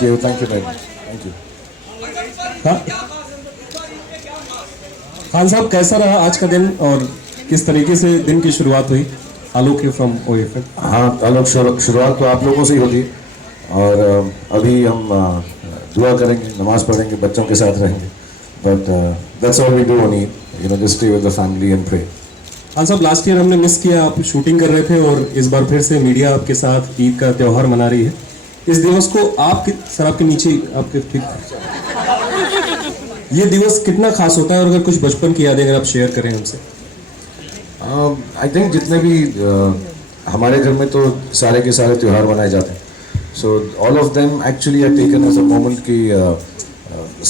Thank you thank you. Khan साहब, कैसा रहा आज का दिन और किस तरीके से दिन की शुरुआत हुई? आलोक फ्रॉम OFM। हाँ आलोक, शुरुआत तो आप लोगों से ही होगी और अभी हम दुआ करेंगे, नमाज पढ़ेंगे, बच्चों के साथ रहेंगे, but that's all we do on Eid, you know, just stay with the family and pray. Khan साहब, लास्ट ईयर हमने मिस किया, आप शूटिंग कर रहे थे और इस बार फिर से मीडिया आपके साथ ईद का त्यौहार मना रही है। इस दिवस को आपके नीचे आपके ठीक ये दिवस कितना खास होता है और अगर कुछ बचपन की यादें अगर आप शेयर करें हमसे। आई थिंक जितने भी हमारे घर में तो सारे के सारे त्यौहार मनाए जाते हैं, so all of them actually are taken as a moment कि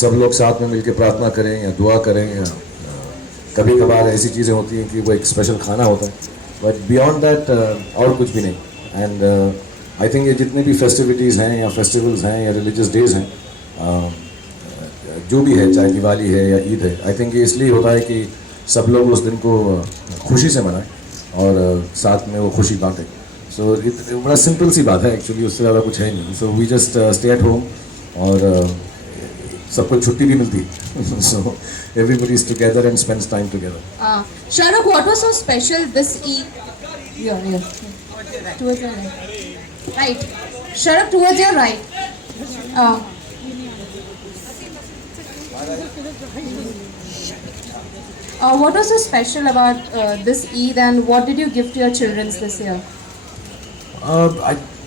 सब लोग साथ में मिलकर प्रार्थना करें या दुआ करें, या कभी कभार ऐसी चीज़ें होती हैं कि वो एक स्पेशल खाना होता है, बट बियॉन्ड दैट और कुछ भी नहीं। एंड आई थिंक ये जितने भी फेस्टिविटीज़ हैं या फेस्टिवल्स हैं या रिलीजियस डेज हैं, जो भी है, चाहे दिवाली है या ईद है, आई थिंक ये इसलिए होता है कि सब लोग उस दिन को खुशी से मनाएं और साथ में वो खुशी बांटें। सो बड़ा सिंपल सी बात है एक्चुअली, उससे ज़्यादा कुछ है नहीं। So we just stay at home और सबको छुट्टी भी मिलती है, सो everybody is together and spends time together. Shahrukh, what was so special this Eid? Yeah. Towards your right. Right. Shahrukh, towards your right. What was so special about this Eid, and what did you give to your children this year?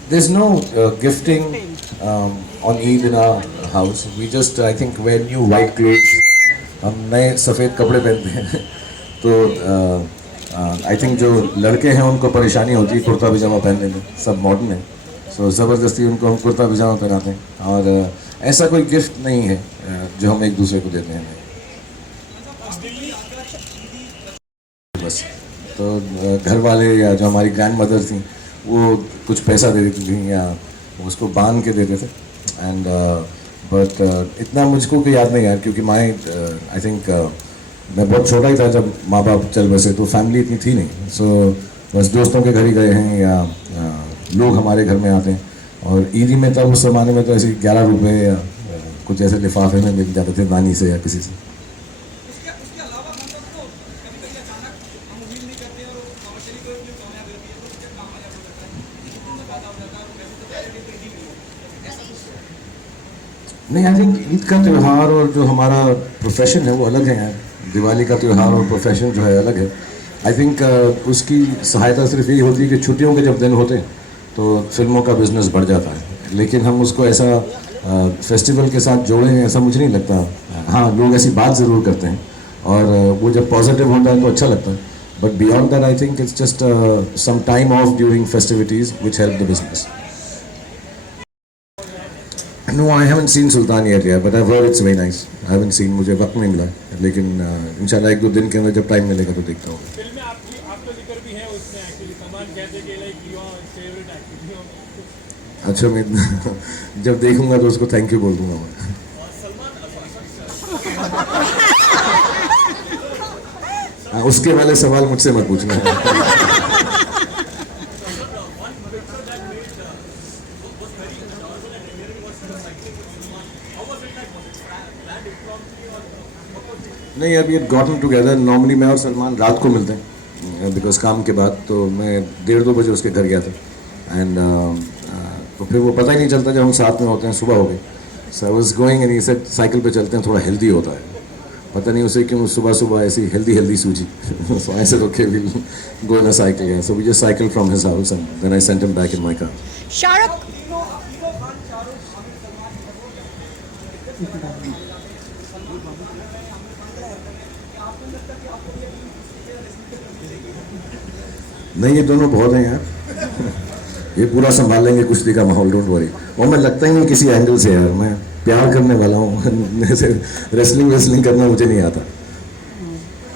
There's no gifting on Eid in our house. We just, I think, wear new white clothes. हम नए सफ़ेद कपड़े पहनते हैं। तो I think जो लड़के हैं उनको परेशानी होती है कुर्ता पजामा पहनने में, सब मॉडर्न है, सो ज़बरदस्ती उनको हम कुर्ता पजामा पहनाते हैं। और ऐसा कोई गिफ्ट नहीं है जो हम एक दूसरे को देते हैं, बस। तो घर वाले या जो हमारी ग्रैंड मदर थी वो कुछ पैसा दे देती थी या उसको बांध के देते थे। एंड बट इतना मुझको को याद नहीं यार, क्योंकि आई थिंक मैं बहुत छोटा ही था जब माँ बाप चल बसे, तो फैमिली इतनी थी नहीं। सो बस दोस्तों के घर ही गए हैं या लोग हमारे घर में आते हैं। और ईदी में तब उस ज़माने में तो ऐसे 11 रुपये या कुछ ऐसे लिफाफे में मिल जाते थे नानी से या किसी से। नहीं, आई थिंक ईद का त्यौहार और जो हमारा प्रोफेशन है वो अलग है यार। दिवाली का त्यौहार और प्रोफेशन जो है अलग है। आई थिंक उसकी सहायता सिर्फ यही होती है कि छुट्टियों के जब दिन होते हैं तो फिल्मों का बिजनेस बढ़ जाता है, लेकिन हम उसको ऐसा फेस्टिवल के साथ जोड़ें ऐसा मुझे नहीं लगता। हाँ, लोग ऐसी बात ज़रूर करते हैं और वो जब पॉजिटिव होता है तो अच्छा लगता है, but beyond that I think it's just some time off during festivities which help the business. No, I haven't seen Sultan yet, but I've heard it's very nice. I haven't seen, मुझे वक्त नहीं मिला, लेकिन इंशाल्लाह 1-2 दिन के अंदर जब टाइम मिलेगा तो देखता हूँ। फिल्म में आपका जिक्र भी है उसमें, एक्चुअली सलमान कहते हैं कि लाइक योर फेवरेट एक्टर। अच्छा, मैं जब देखूंगा तो उसको थैंक यू बोल दूंगा मैं। उसके वाले सवाल मुझसे मत पूछना। नहीं, अभी गॉटन टुगेदर। नॉर्मली मैं और सलमान रात को मिलते हैं बिकॉज काम के बाद, तो मैं 1:30-2 बजे उसके घर गया था। एंड तो फिर वो पता ही नहीं चलता जब हम साथ में होते हैं, सुबह हो गई। So I was going and he said cycle पे चलते हैं, थोड़ा हेल्दी होता है। पता नहीं उसे क्यों सुबह सुबह ऐसी हेल्दी सूझी। So I said okay, will go in a cycle. So we just cycle from his house and then I sent him back in my car. Shahrukh. नहीं, ये दोनों बहुत हैं यार। ये पूरा संभाल लेंगे कुश्ती का माहौल, डोंट वरी। और मैं लगता ही नहीं किसी एंगल से यार, मैं प्यार करने वाला हूँ। ऐसे रेसलिंग करना मुझे नहीं आता।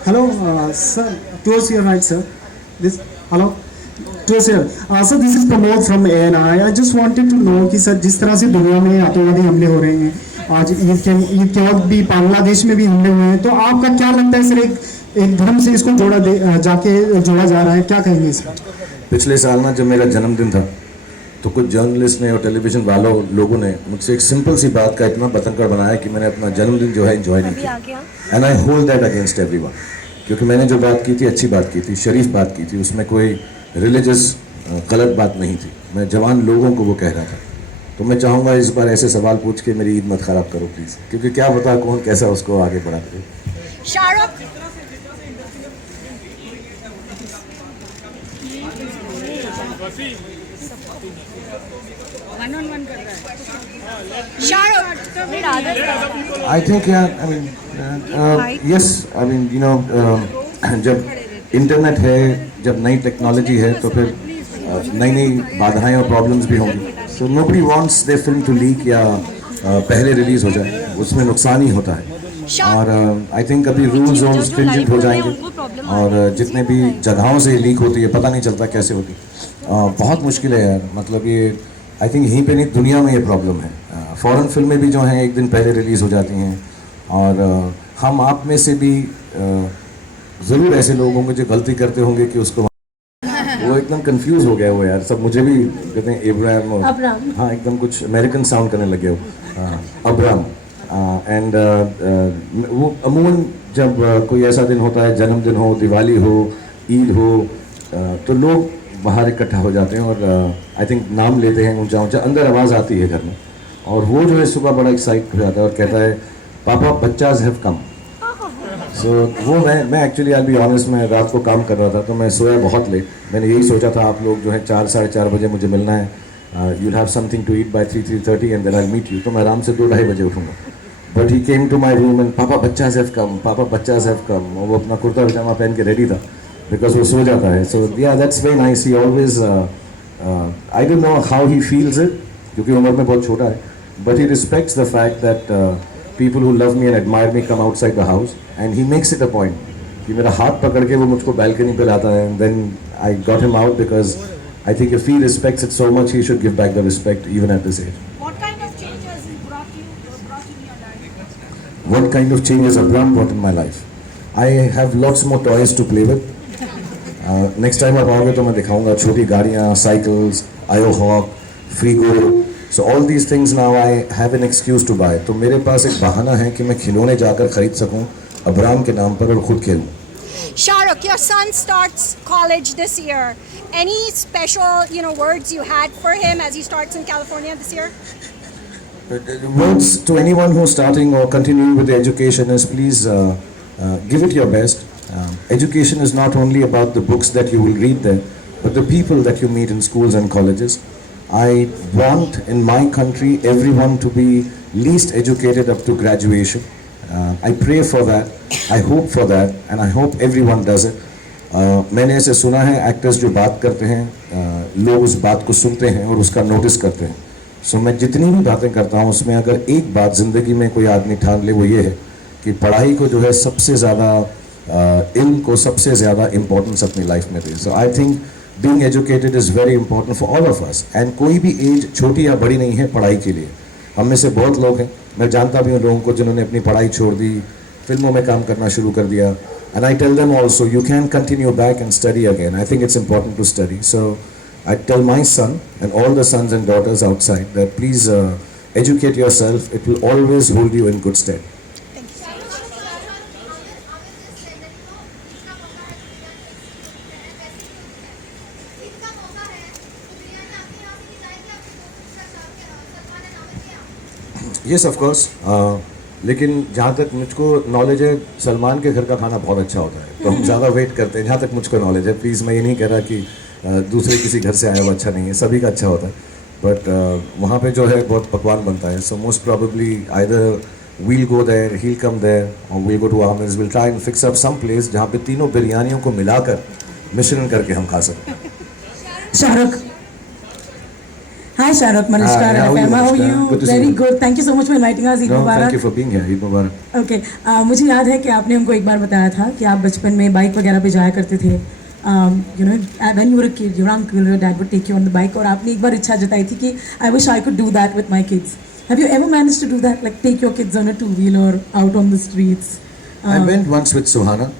Hello, sir. Towards your right, sir. Hello. Towards your. Sir, this is Pramod from ANI. I just wanted to know कि सर जिस तरह से दुनिया में आतंकवादी हमले हो रहे हैं, आज ईद के वक्त भी बांग्लादेश में भी हमले हुए हैं, तो आपका क्या लगता है सर, एक धर्म से इसको जोड़ा जा रहा है, क्या कहेंगे इसका? पिछले साल ना जब मेरा जन्मदिन था तो कुछ जर्नलिस्ट ने और टेलीविज़न वालों लोगों ने मुझसे एक सिंपल सी बात का इतना बतंगड़ बनाया कि मैंने अपना जन्मदिन जो है एंजॉय नहीं किया. And I hold that against everyone. क्योंकि मैंने जो बात की थी अच्छी बात की थी, शरीफ बात की थी, उसमें कोई रिलीजियस गलत बात नहीं थी. मैं जवान लोगों को वो कह रहा था. तो मैं चाहूँगा इस बार ऐसे सवाल पूछ के मेरी ईद मत ख़राब करो प्लीज़, क्योंकि क्या पता कौन कैसा उसको आगे बढ़ा दे. Shahrukh, Shahrukh, I think yeah, I mean yes, I mean you know जब इंटरनेट है, जब नई टेक्नोलॉजी है तो फिर नई नई बाधाएं और प्रॉब्लम्स भी होंगी. So nobody wants their film to leak या पहले रिलीज हो जाए, उसमें नुकसान ही होता है. और आई थिंक अभी रूल्स और स्ट्रिंजेंट हो जाएंगे और जितने भी जगहों से लीक होती है पता नहीं चलता कैसे होती. बहुत मुश्किल है यार. मतलब ये आई थिंक यहीं पे नहीं दुनिया में ये प्रॉब्लम है. फॉरेन फिल्में भी जो हैं एक दिन पहले रिलीज़ हो जाती हैं और हम आप में से भी ज़रूर ऐसे लोग होंगे जो गलती करते होंगे कि उसको वो एकदम कंफ्यूज हो गया वो यार. सब मुझे भी कहते हैं इब्राहिम, हाँ एकदम कुछ अमेरिकन साउंड करने लगे वो अब्राम. एंड वो अमूमन जब कोई ऐसा दिन होता है, जन्मदिन हो, दिवाली हो, ईद हो, तो लोग बाहर इकट्ठा हो जाते हैं और आई थिंक नाम लेते हैं ऊंचा ऊंचा. अंदर आवाज़ आती है घर में और वो जो है सुबह बड़ा एक्साइट हो जाता है और कहता है पापा बच्चाज हैव कम. सो वो मैं एक्चुअली आई बी ऑनेस्ट, मैं रात को काम कर रहा था तो मैं सोया बहुत लेट. मैंने यही सोचा था आप लोग जो है 4 साढ़े 4 बजे मुझे मिलना है, you'll have something to eat by 3-3:30 and then I meet you. तो मैं आराम से 2-2:30 बजे उठूँगा. But he came to my room and पापा बच्चाज हैव कम, पापा बच्चाज हैव कम. और वो अपना कुर्ता पजामा पहन के रेडी था बिकॉज वो सो जाता है. सो या that's very nice. He always I don't know how he feels it क्योंकि उम्र में बहुत छोटा है, but he respects the fact that people who love me and admire me come outside the house and he makes it a point कि मेरा हाथ पकड़ के वो मुझको balcony पे लाता है. And then I got him out because I think if he respects it so much, he should give back the respect even at this age. what kind of changes he brought in your life? What kind of changes Abram brought in my life? I have lots more toys to play with. Next time आप आओगे तो मैं दिखाऊंगा छोटी गाड़ियाँ, cycles, IOHawk, Frigo. So all these things now I have an excuse to buy. तो मेरे पास एक बहाना है कि मैं खिलौने जाकर खरीद सकूं अब्राम के नाम पर और खुद खेलूं. Shahrukh, your son starts college this year. Any special, words you had for him as he starts in California this year? Words to anyone who's starting or continuing with the education is please give it your best. Education is not only about the books that you will read there, but the people that you meet in schools and colleges. I want in my country everyone to be least educated up to graduation. I pray for that. I hope for that, and I hope everyone does it. मैंने ऐसे सुना है actors जो बात करते हैं लोग उस बात को सुनते हैं और उसका नोटिस करते हैं. सो मैं जितनी भी बातें करता हूँ उसमें अगर एक बात ज़िंदगी में कोई आदमी ठान ले वो ये है कि पढ़ाई को जो है सबसे ज़्यादा इल्म को सबसे ज़्यादा इम्पोर्टेंस अपनी लाइफ में दे. So I think being educated is very important for all of us. And कोई भी एज छोटी या बड़ी नहीं है पढ़ाई के लिए. हम में से बहुत लोग हैं, मैं जानता भी हूँ लोगों को जिन्होंने अपनी पढ़ाई छोड़ दी, फिल्मों में काम करना शुरू कर दिया. And I tell them also, you can continue back and study again. I think it's important to study. So I tell my son and all the sons and daughters outside that please educate yourself. It will always hold you in good stead. Yes, of course. लेकिन जहाँ तक मुझको knowledge है सलमान के घर का खाना बहुत अच्छा होता है तो हम ज़्यादा वेट करते हैं. जहाँ तक मुझको नॉलेज है, प्लीज़ मैं ये नहीं कह रहा कि दूसरे किसी घर से आया वो अच्छा नहीं है, सभी का अच्छा होता है. बट वहाँ पे जो है बहुत पकवान बनता है. So most probably either we'll go there, he'll come there और we'll go to Aamir's, will try and fix up some place जहाँ पे तीनों बिरयानियों को मिलाकर मिश्रण करके हम खा सकते हैं. Shahrukh. Hi Shahrukh, Manishkar FM. How are you? Good to see Very you. good. Thank you so much for inviting us. Eid No, Mubarak. thank you for being here. Eid Mubarak. Okay. मुझे याद है कि आपने हमको एक बार बताया था कि आप बचपन में बाइक वगैरह पे जाया करते थे. When you were a kid, your uncle, your dad would take you on the bike. और आपने एक बार इच्छा जताई थी कि I wish I could do that with my kids. Have you ever managed to do that? Like take your kids on a two-wheeler out on the streets? I went once with Suhana.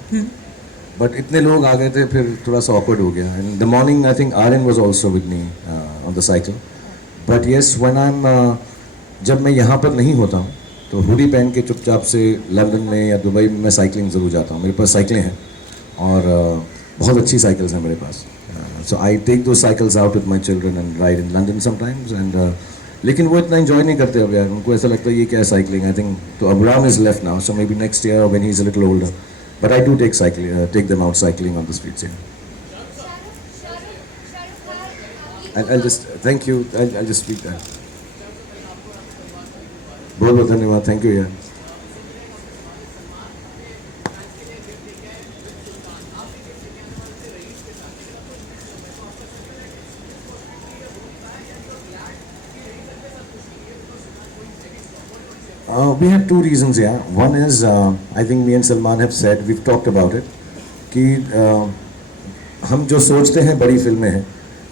But इतने लोग आ गए थे फिर थोड़ा सा awkward हो गया. In the morning I think Aryan was also with me on the cycle. But yes, when I'm जब मैं यहाँ पर नहीं होता हूँ तो हुडी पहन के चुपचाप से लंदन में या दुबई में मैं साइकिलिंग ज़रूर जाता हूँ. मेरे पास साइकिलें हैं और बहुत अच्छी साइकिल्स हैं मेरे पास. सो आई टेक दो cycles out with my children and ride in London sometimes and लेकिन वो इतना इन्जॉय नहीं करते अब यार. उनको ऐसा लगता है ये क्या है साइकिलिंग. आई थिंक तो AbRam is left now, so may be next year when he is a little older. But I do take them out cycling on the streets. I'll just thank you. I'll just speak that. बहुत बहुत धन्यवाद. Thank you यार. We have two reasons here. One is I think me and Salman have said, we've talked about it, कि हम जो सोचते हैं बड़ी फिल्में हैं,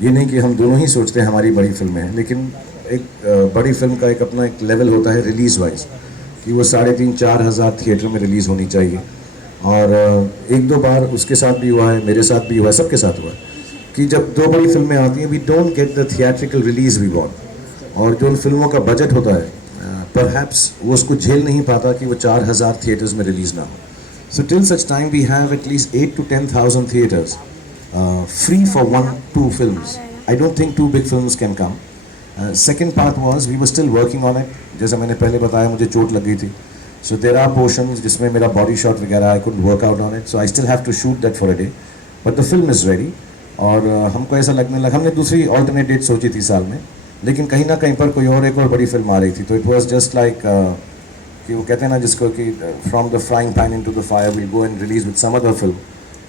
ये नहीं कि हम दोनों ही सोचते हैं हमारी बड़ी फिल्में हैं, लेकिन एक बड़ी फिल्म का एक अपना एक लेवल होता है रिलीज़ वाइज कि वो 3,500-4 हज़ार थिएटर में रिलीज़ होनी चाहिए. और एक दो बार उसके साथ भी हुआ है, मेरे साथ भी हुआ है, सबके साथ हुआ है कि जब दो बड़ी फिल्में आती हैं we don't get the theatrical release we want. और जो उन फिल्मों का बजट होता है परहैप्स वो उसको झेल नहीं पाता कि वो 4,000 थिएटर्स में रिलीज़ ना हो. So till such time we have at least 8,000 to 10,000 theatres free for 1-2 films. I don't think 2 big films can come. Second part was we were still working on it. जैसा मैंने पहले बताया मुझे चोट लग गई थी. So there are portions जिसमें मेरा body shot वगैरह I couldn't work out on it. So I still have to shoot that for a day. But the film is ready. और हमको ऐसा लगने लगा, हमने दूसरी alternate date सोची थी साल में, लेकिन कहीं ना कहीं पर कोई और एक और बड़ी फिल्म आ रही थी. तो it was just like कि वो कहते हैं ना जिसको कि from the frying pan into the fire we'll go and release with some other film.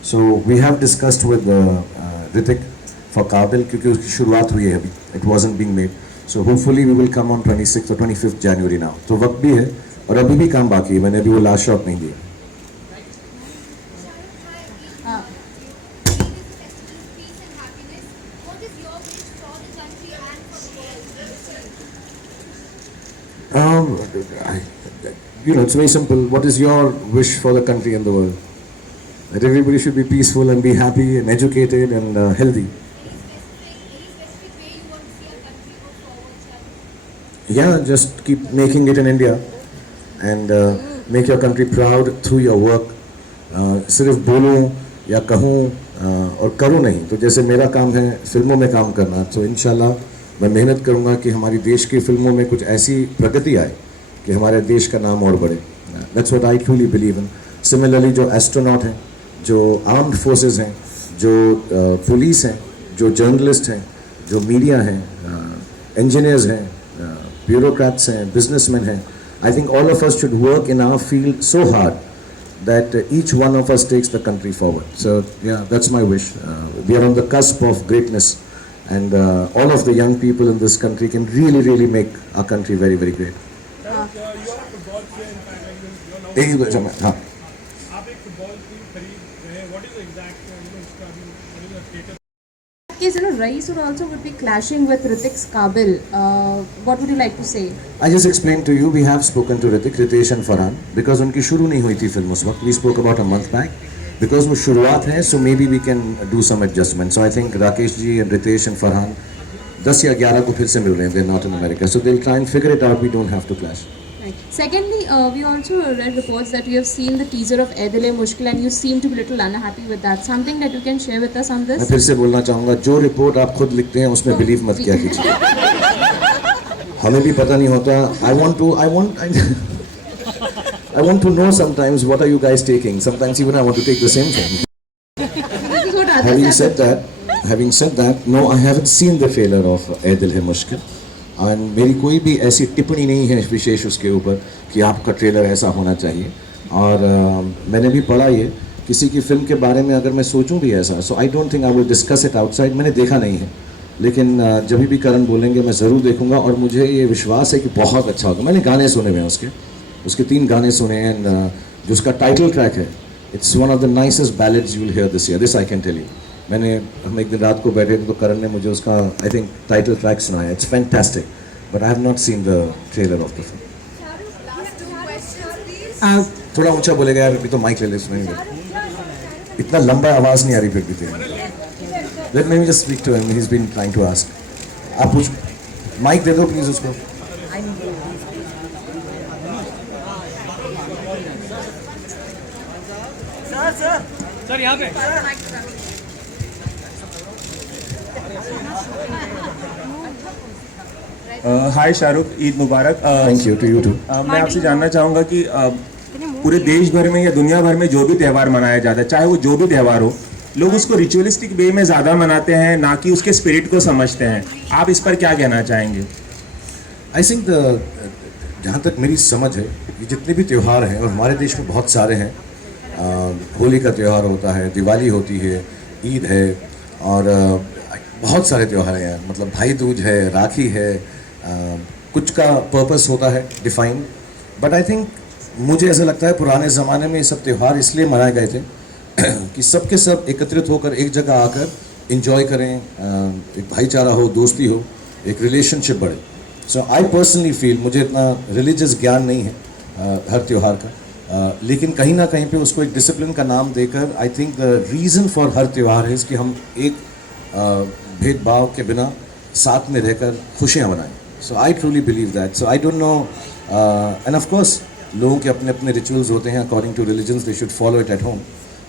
So we have discussed with Ritik for Kabil क्योंकि उसकी शुरुआत हुई है अभी. It wasn't being made. So hopefully we will come on 26th or 25th January now. तो वक्त भी है और अभी भी काम बाकी है. मैंने अभी वो लास्ट शॉट नहीं दिया. You know, it's very simple. What is your wish for the country and the world? That everybody should be peaceful and be happy and educated and healthy. Yeah, just keep making it in India and make your country proud through your work. सिर्फ बोलूं या कहूं और करूं नहीं. तो जैसे मेरा काम है फिल्मों में काम करना, तो इंशाल्लाह मैं मेहनत करूंगा कि हमारी देश की फिल्मों में कुछ ऐसी प्रगति आए कि हमारे देश का नाम और बढ़े. That's what I truly believe in. Similarly, जो एस्ट्रोनॉट हैं, जो आर्म्ड फोर्सेस हैं, जो पुलिस हैं, जो जर्नलिस्ट हैं, जो मीडिया हैं, इंजीनियर्स हैं, ब्यूरोक्रेट्स हैं, बिजनेसमैन हैं, I think all of us should work in our field so hard that each one of us takes the country forward. So yeah, that's my wish. We are on the cusp of greatness and all of the young people in this country can really make our country very great. You are a football player in fact, like you are now. हाँ. आप एक football team खरीद रहे हैं. What is the exact इसका अभी what is the status? Yes, you know, Rais would also would be clashing with Ritik's Kabil. What would you like to say? I just explained to you, we have spoken to Ritik, Ritesh and Farhan because उनकी शुरू नहीं हुई थी film उस वक्त. We spoke about a month back because वो शुरुआत है, so maybe we can do some adjustment. So I think Rakesh ji and Ritesh and Farhan 10 या 11 को फिर से मिल रहे हैं. They're not in America, so they'll try and figure it out. We don't have to clash. Right. Secondly, we also read reports that you have seen the teaser of Ae Dil Hai Mushkil and you seem to be a little unhappy with that. Something that you can share with us on मैं this? फिर से बोलना चाहूँगा, जो report आप खुद लिखते हैं उसमें बिलीव मत किया कीजिए. हमें भी पता नहीं होता. I want to know sometimes what are you guys taking. Sometimes even I want to take the same thing. This is what others Having have said that, no, I haven't seen the trailer of Ae Dil Hai Mushkil. And मेरी कोई भी ऐसी टिप्पणी नहीं है विशेष उसके ऊपर कि आपका ट्रेलर ऐसा होना चाहिए. और मैंने भी पढ़ा ये किसी की फिल्म के बारे में अगर मैं सोचूं भी ऐसा, so I don't think I will discuss it outside. मैंने देखा नहीं है, लेकिन जब भी करण बोलेंगे मैं ज़रूर देखूंगा और मुझे ये विश्वास है कि बहुत अच्छा होगा. मैंने गाने सुने हुए हैं उसके 3 गाने सुने हैं. जो उसका टाइटल ट्रैक है, it's one of the nicest ballads you will hear this year. This I can tell you. हम एक दिन रात को बैठे थे तो करण ने मुझे उसका आई थिंक टाइटल ट्रैक सुनाया. It's fantastic, but I have not seen the trailer of the film. थोड़ा ऊंचा बोलेगा यार, अभी तो माइक ले ले सुनेंगे. इतना लंबा आवाज़ नहीं आ रही फिर भी तेरी। Let me just speak to him, he is been trying to ask. आप पूछ, माइक दे दो प्लीज़ उसको। सर यहाँ पे हाय शाहरुख, ईद मुबारक। Thank you to you too. मैं आपसे जानना चाहूँगा कि पूरे देश भर में या दुनिया भर में जो भी त्यौहार मनाया जाता है, चाहे वो जो भी त्यौहार हो, लोग उसको रिचुअलिस्टिक वे में ज़्यादा मनाते हैं, ना कि उसके स्पिरिट को समझते हैं। आप इस पर क्या कहना चाहेंगे? आई थिंक जहाँ तक मेरी समझ है, ये जितने भी त्यौहार हैं, और हमारे देश में बहुत सारे हैं, होली का त्यौहार होता है, दिवाली होती है, ईद है, और बहुत सारे त्यौहार हैं, मतलब भाई दूज है, राखी है, कुछ का पर्पस होता है डिफाइन। बट आई थिंक मुझे ऐसा लगता है पुराने ज़माने में ये सब त्यौहार इसलिए मनाए गए थे कि सब के सब एकत्रित होकर एक जगह आकर इंजॉय करें, एक भाईचारा हो, दोस्ती हो, एक रिलेशनशिप बढ़े। सो आई पर्सनली फील, मुझे इतना रिलीजियस ज्ञान नहीं है हर त्यौहार का, लेकिन कहीं ना कहीं पे उसको एक डिसिप्लिन का नाम देकर I think the reason for her त्यौहार है कि हम एक भेदभाव के बिना साथ में रहकर खुशियाँ मनाएं। So I truly believe that. So I don't know, and of course लोगों के अपने अपने रिचुअल्स होते हैं according to religions, they should follow it at home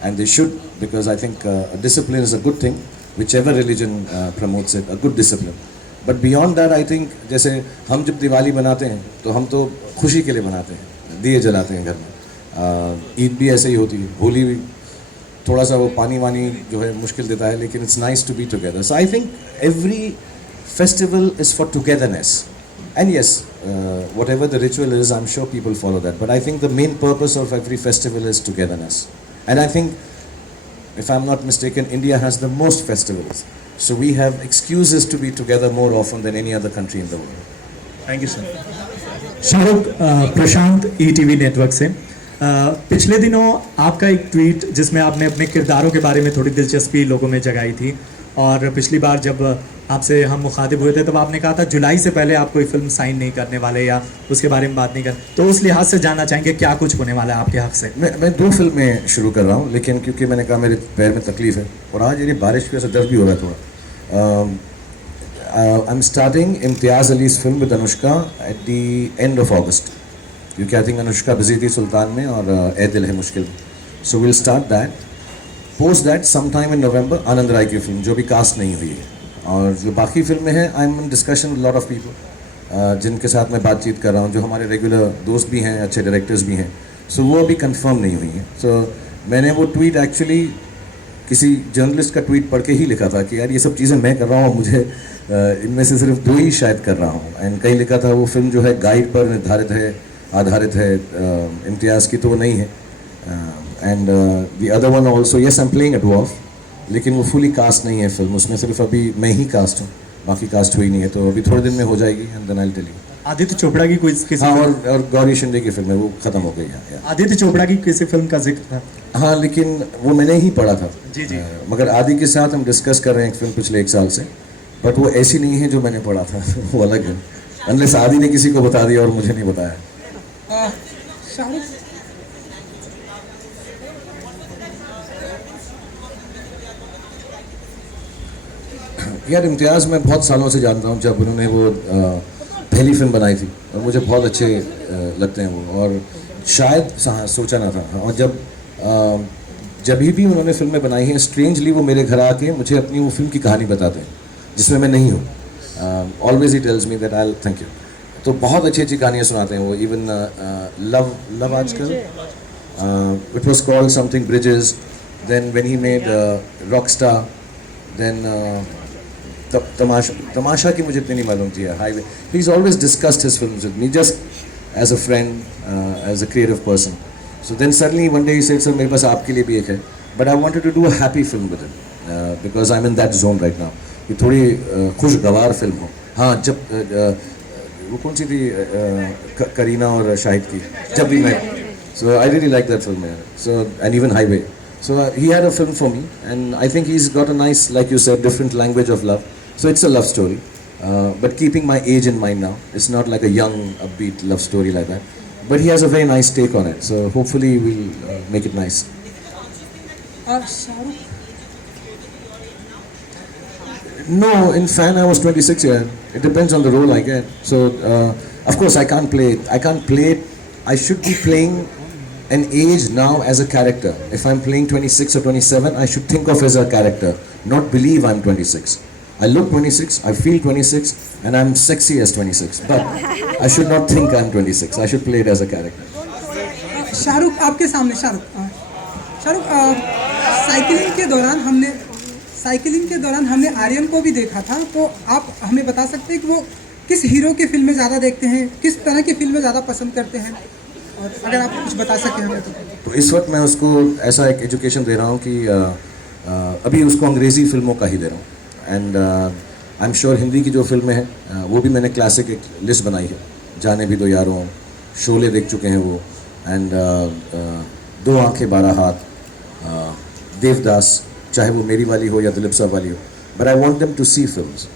and they should, because I think discipline is a good thing, whichever religion promotes it, a good discipline. But beyond that I think, जैसे हम जब दिवाली बनाते हैं तो हम तो खुशी के लिए बनाते हैं, दिए जलाते हैं घर में, ईद भी ऐसे ही होती है, होली भी थोड़ा सा वो पानी वानी जो है मुश्किल देता है, लेकिन it's nice to be together. So I think every festival is for togetherness, and yes, whatever the ritual is, I'm sure people follow that, but I think the main purpose of every festival is togetherness. And I think, if I'm not mistaken, India has the most festivals, so we have excuses to be together more often than any other country in the world. Thank you sir. Shahrukh, Prashant ETV network से। पिछले दिनों आपका एक tweet जिसमें आपने अपने किरदारों के बारे में थोड़ी दिलचस्पी लोगों में जगाई थी, और पिछली बार जब आपसे हम मुखातिब हुए थे तब आपने कहा था जुलाई से पहले आप कोई फिल्म साइन नहीं करने वाले या उसके बारे में बात नहीं कर, तो उस लिहाज से जानना चाहेंगे क्या कुछ होने वाला है आपके हक से? मैं 2 फिल्में शुरू कर रहा हूँ, लेकिन क्योंकि मैंने कहा मेरे पैर में तकलीफ़ है और आज ये बारिश की वजह से दर्द भी हो रहा है थोड़ा। I am starting Imtiaz Ali's film with Anushka at the end of अगस्त, क्योंकि आई थिंक अनुष्का बिजी थी सुल्तान में और ए Dil Hai Mushkil. So will start that. Post that some time in November Anand Rai की फिल्म जो भी कास्ट नहीं हुई है, और जो बाकी फिल्में हैं आई am in discussion with lot of people जिनके साथ मैं बातचीत कर रहा हूँ, जो हमारे रेगुलर दोस्त भी हैं, अच्छे डायरेक्टर्स भी हैं। सो वो अभी कंफर्म नहीं हुई हैं। सो मैंने वो ट्वीट एक्चुअली किसी जर्नलिस्ट का ट्वीट पढ़ के ही लिखा था कि यार ये सब चीज़ें मैं कर रहा हूँ, मुझे इनमें से सिर्फ 2 ही शायद कर रहा हूँ। एंड कहीं लिखा था वो फिल्म जो है गाइड पर निर्धारित है, आधारित है, इम्तियाज़ की तो वो नहीं है। And the other one also, yes I am playing it of, लेकिन वो फुली कास्ट नहीं है फिल्म, उसमें सिर्फ अभी मैं ही कास्ट हूँ, बाकी कास्ट हुई नहीं है। तो अभी थोड़े दिन में हो जाएगी and then I will tell you. Aditya Chopra की कोई किसी हाँ, और गौरी शिंदे की फिल्म है, वो ख़त्म हो गई है। आदित्य चोपड़ा की किसी फिल्म का जिक्र था? हाँ, लेकिन वो मैंने ही पढ़ा था। जी जी। मगर आदि के साथ हम डिस्कस कर रहे हैं एक फिल्म पिछले 1 साल से, बट वो ऐसी नहीं है जो मैंने पढ़ा था वो अलग है, अनलेस आदि ने किसी को बता दिया और मुझे नहीं बताया। यार इम्तियाज़ मैं बहुत सालों से जानता हूँ, जब उन्होंने वो पहली फिल्म बनाई थी और मुझे बहुत अच्छे लगते हैं वो, और शायद सोचा ना था। और जब भी उन्होंने फिल्में बनाई हैं, स्ट्रेंजली वो मेरे घर आके मुझे अपनी वो फिल्म की कहानी बताते हैं जिसमें मैं नहीं हूँ। Always he tells me that I thank you. तो बहुत अच्छी अच्छी कहानियाँ सुनाते हैं वो। Even love Aaj Kal it was called something bridges, then when he made Rockstar, then Tamasha की मुझे इतनी नहीं मालूम थी। Highway, he is always discussed his films with me just as a friend, as a creative person. So then suddenly one day he said, sir मेरे पास आपके लिए भी एक है, but I wanted to do a happy film with him because I am in that zone right now, कि थोड़ी खुशगवार film हो। हाँ, जब वो कौन सी थी करीना और शाहिद की, जब भी मैं, so I really like that film, so and even Highway. So he had a film for me, and I think he's got a nice, like you said, different language of love. So it's a love story, but keeping my age in mind now. It's not like a young, upbeat love story like that. But he has a very nice take on it. So hopefully we'll make it nice. Shahrukh No, in fan I was 26. Yeah, it depends on the role I get. So, of course, I can't play. I should be playing an age now as a character. If I'm playing 26 or 27, I should think of as a character, not believe I'm 26. I look 26, I feel 26, and I'm sexy as 26. But I should not think I'm 26. I should play it as a character. Shahrukh आपके सामने Shahrukh cycling के दौरान हमने आर्यन को भी देखा था, तो आप हमें बता सकते हैं कि वो किस हीरो की फिल्में ज़्यादा देखते हैं, किस तरह की फिल्में ज़्यादा पसंद करते हैं, और अगर आप कुछ बता सकें हमें तो इस वक्त मैं उसको ऐसा एक एजुकेशन दे रहा हूँ कि अभी उसको अंग्रेज़ी फिल्मों का ही दे रहा हूँ। And I am sure Hindi की जो फिल्में हैं वो भी मैंने क्लासिक एक लिस्ट बनाई है। जाने भी दो यारों, शोले देख चुके हैं वो, एंड दो आंखें 12 हाथ, देवदास, चाहे वो मेरी वाली हो या दिलीप साहब वाली हो, but I want them to see films.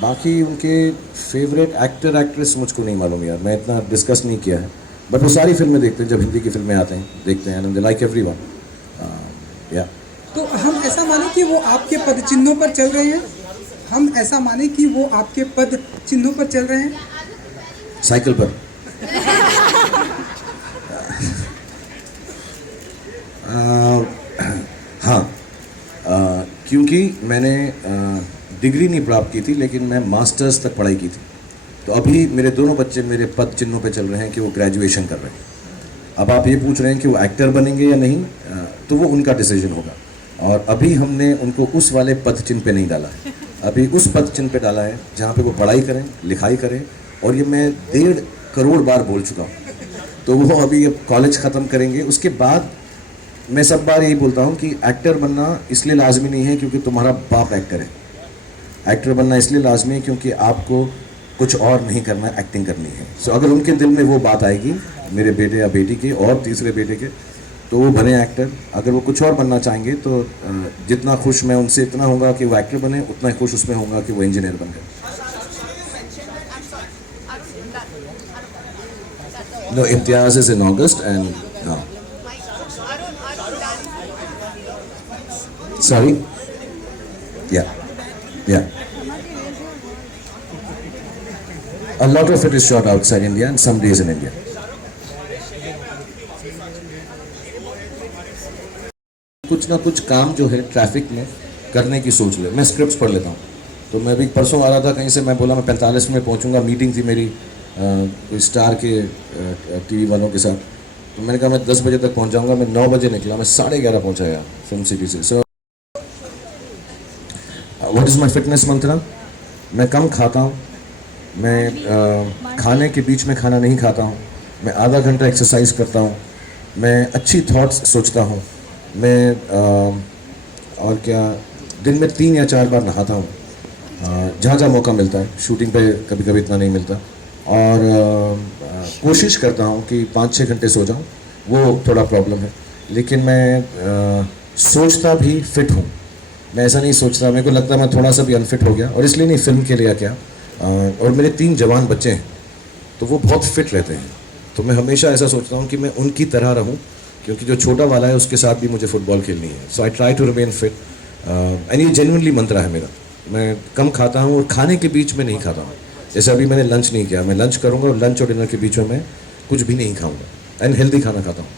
बाकी उनके फेवरेट एक्टर एक्ट्रेस मुझको नहीं मालूम यार, मैं इतना डिस्कस नहीं किया है, बट वो सारी फिल्में देखते हैं, जब हिंदी की फिल्में आते हैं देखते हैं, एंड दे लाइक एवरीवन। या तो हम ऐसा माने कि वो आपके पद चिन्हों पर चल रहे हैं, हम ऐसा माने कि वो आपके पद चिन्हों पर चल रहे हैं, साइकिल पर। हाँ, क्योंकि मैंने डिग्री नहीं प्राप्त की थी, लेकिन मैं मास्टर्स तक पढ़ाई की थी। तो अभी मेरे दोनों बच्चे मेरे पद चिन्हों पे चल रहे हैं कि वो ग्रेजुएशन कर रहे हैं। अब आप ये पूछ रहे हैं कि वो एक्टर बनेंगे या नहीं, तो वो उनका डिसीजन होगा। और अभी हमने उनको उस वाले पद चिन्ह पे नहीं डाला है, अभी उस पद चिन्ह पे डाला है जहाँ पे वो पढ़ाई करें, लिखाई करें। और ये मैं 1.5 करोड़ बार बोल चुका हूँ। तो वो अभी कॉलेज ख़त्म करेंगे, उसके बाद मैं सब बार यही बोलता हूँ कि एक्टर बनना इसलिए लाजमी नहीं है क्योंकि तुम्हारा बाप एक्टर है। एक्टर बनना इसलिए लाजमी है क्योंकि आपको कुछ और नहीं करना, एक्टिंग करनी है। सो अगर उनके दिल में वो बात आएगी, मेरे बेटे या बेटी के और तीसरे बेटे के, तो वो बने एक्टर। अगर वो कुछ और बनना चाहेंगे तो जितना खुश मैं उनसे इतना होगा कि वो एक्टर बने, उतना ही खुश उसमें होगा कि वो इंजीनियर बन गए। No, Imtiaz is in August and no. Sorry? Yeah. A lot of it is shot outside India and some days in India. कुछ ना कुछ काम जो है ट्रैफिक में करने की सोच ले। मैं स्क्रिप्ट्स पढ़ लेता हूँ। तो मैं भी परसों आ रहा था कहीं से, मैं बोला मैं 45 मिनट पहुँचूंगा, मीटिंग थी मेरी कोई स्टार के टीवी वालों के साथ। तो मैंने कहा मैं 10 बजे तक पहुँच जाऊँगा। मैं 9 बजे निकला, मैं 11:30 पहुँचा यार फिल्म सिटी से। So what is my fitness mantra? मैं कम खाता हूँ, मैं खाने के बीच में खाना नहीं खाता हूँ, मैं आधा घंटा एक्सरसाइज करता हूँ, मैं अच्छी थॉट्स सोचता हूँ, मैं और क्या दिन में 3 या 4 बार नहाता हूँ, जहाँ जहाँ मौका मिलता है। शूटिंग पे कभी कभी इतना नहीं मिलता। और कोशिश करता हूँ कि 5-6 घंटे सो जाऊँ, वो थोड़ा प्रॉब्लम है। लेकिन मैं सोचता भी फिट हूँ। मैं ऐसा नहीं सोचता, मेरे को लगता है मैं थोड़ा सा भी अनफिट हो गया, और इसलिए नहीं फिल्म के लिए क्या। और मेरे 3 जवान बच्चे हैं तो वो बहुत फिट रहते हैं। तो मैं हमेशा ऐसा सोचता हूँ कि मैं उनकी तरह रहूँ, क्योंकि जो छोटा वाला है उसके साथ भी मुझे फुटबॉल खेलनी है। So I try to remain fit, and ये जेन्युइनली मंत्र है मेरा। मैं कम खाता हूँ और खाने के बीच में नहीं खाता हूँ। जैसे अभी मैंने लंच नहीं किया, मैं लंच करूँगा और लंच और डिनर के बीच में मैं कुछ भी नहीं खाऊँगा, एंड हेल्दी खाना खाता हूँ।